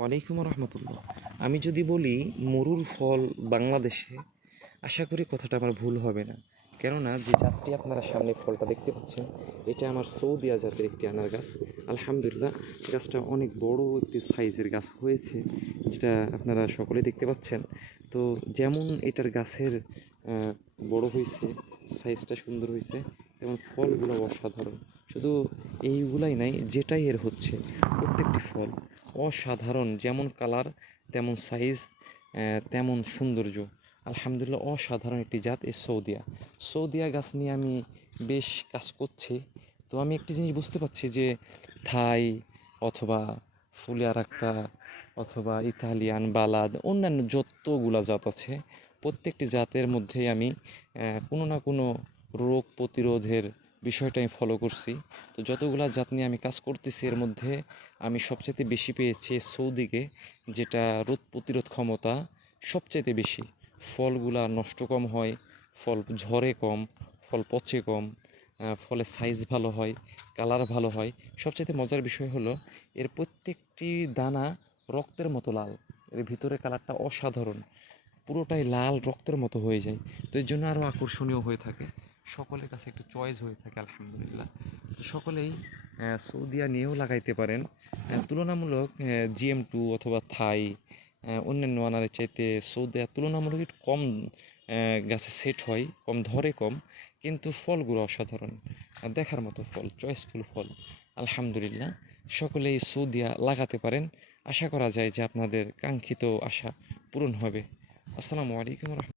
ওয়ালাইকুম রহমতুল্লাহ। আমি যদি বলি মরুর ফল বাংলাদেশে, আশা করি কথাটা আমার ভুল হবে না। কেননা যে জাতটি আপনারা সামনে ফলটা দেখতে পাচ্ছেন, এটা আমার সৌদিয়া জাতের একটি আনার গাছ। আলহামদুলিল্লাহ, গাছটা অনেক বড় একটি সাইজের গাছ হয়েছে, যেটা আপনারা সকলে দেখতে পাচ্ছেন। তো যেমন এটার গাছের বড় হয়েছে, সাইজটা সুন্দর হয়েছে, তেমন ফলগুলো অসাধারণ। শুধু এইগুলাই নাই, যেটাই এর হচ্ছে প্রত্যেকটি ফল অসাধারণ, যেমন কালার তেমন সাইজ, তেমন সৌন্দর্য। আলহামদুলিল্লাহ, অসাধারণ একটি জাত এই সৌদিয়া। সৌদিয়া গাছ নিয়ে আমি বেশ কাজ করছি। তো আমি একটি জিনিস বুঝতে পারছি যে থাই অথবা ফুলে আরাক্কা অথবা ইতালিয়ান বালাদ, অন্যান্য যতগুলা জাত আছে, প্রত্যেকটি জাতের মধ্যেই আমি কোনো না কোনো রোগ প্রতিরোধের বিষয়টা আমি ফলো করছি। তো যতগুলা জাত নিয়ে আমি কাজ করতেছি, এর মধ্যে আমি সবচাইতে বেশি পেয়েছি সৌদিকে, যেটা রোগ প্রতিরোধ ক্ষমতা সবচাইতে বেশি। ফলগুলা নষ্ট কম হয়, ফল ঝরে কম, ফল পচে কম, ফলের সাইজ ভালো হয়, কালার ভালো হয়। সবচাইতে মজার বিষয় হলো এর প্রত্যেকটি দানা রক্তের মতো লাল। এর ভিতরে কালারটা অসাধারণ, পুরোটাই লাল রক্তের মতো হয়ে যায়। তো এর জন্য আরও আকর্ষণীয় হয়ে থাকে, সকলের কাছে একটু চয়েস হয়ে থাকে আলহামদুলিল্লাহ। তো সকলেই সৌদিয়া নিয়েও লাগাইতে পারেন। তুলনামূলক GM2 অথবা থাই অন্যান্য আনারের চাইতে সৌদিয়া তুলনামূলক একটু কম গাছে সেট হয়, কম ধরে, কম, কিন্তু ফলগুলো অসাধারণ, দেখার মতো ফল, চয়েসফুল ফল। আলহামদুলিল্লাহ, সকলেই সৌদিয়া লাগাতে পারেন। আশা করা যায় যে আপনাদের কাঙ্ক্ষিত আশা পূরণ হবে। আসসালামু আলাইকুম।